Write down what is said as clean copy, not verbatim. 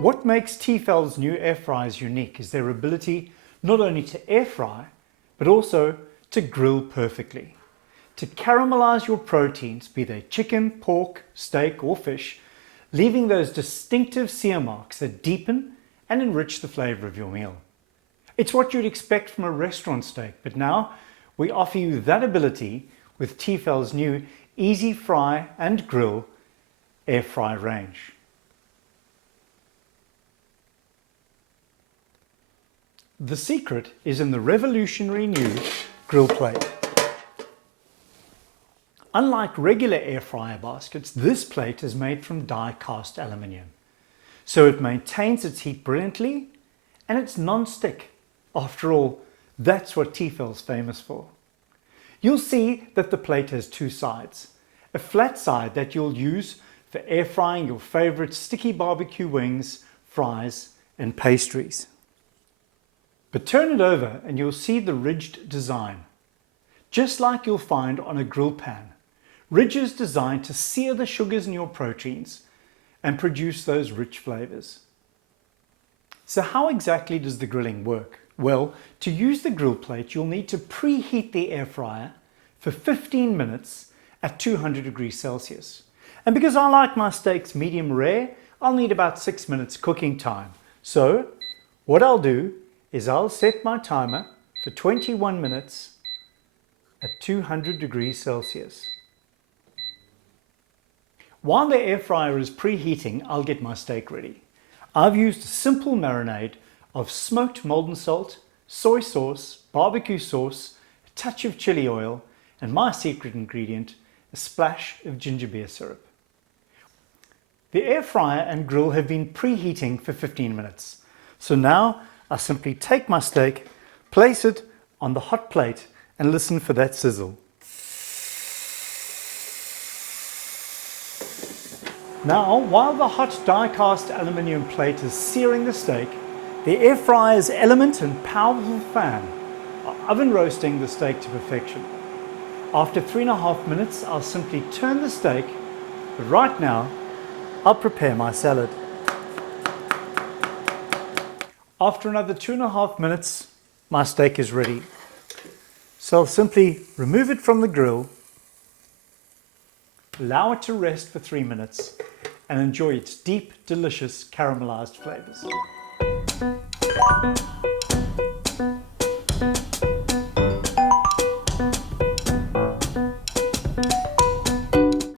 What makes Tefal's new air fryers unique is their ability not only to air fry, but also to grill perfectly. To caramelize your proteins, be they chicken, pork, steak or fish, leaving those distinctive sear marks that deepen and enrich the flavor of your meal. It's what you'd expect from a restaurant steak, but now we offer you that ability with Tefal's new Easy Fry and Grill air fry range. The secret is in the revolutionary new grill plate. Unlike regular air fryer baskets, this plate is made from die-cast aluminium. So it maintains its heat brilliantly and it's non-stick. After all, that's what Tefal's famous for. You'll see that the plate has two sides. A flat side that you'll use for air frying your favorite sticky barbecue wings, fries and pastries. But turn it over and you'll see the ridged design. Just like you'll find on a grill pan. Ridges designed to sear the sugars in your proteins and produce those rich flavors. So how exactly does the grilling work? Well, to use the grill plate, you'll need to preheat the air fryer for 15 minutes at 200 degrees Celsius. And because I like my steaks medium rare, I'll need about 6 minutes cooking time. So what I'll do is I'll set my timer for 21 minutes at 200 degrees Celsius. While the air fryer is preheating, I'll get my steak ready. I've used a simple marinade of smoked molten salt, soy sauce, barbecue sauce, a touch of chili oil, and my secret ingredient, a splash of ginger beer syrup. The air fryer and grill have been preheating for 15 minutes. So now I simply take my steak, place it on the hot plate and listen for that sizzle. Now, while the hot die-cast aluminium plate is searing the steak, the air fryer's element and powerful fan are oven roasting the steak to perfection. After 3.5 minutes, I'll simply turn the steak, but right now, I'll prepare my salad. After another 2.5 minutes, my steak is ready. So I'll simply remove it from the grill, allow it to rest for 3 minutes, and enjoy its deep, delicious caramelized flavors.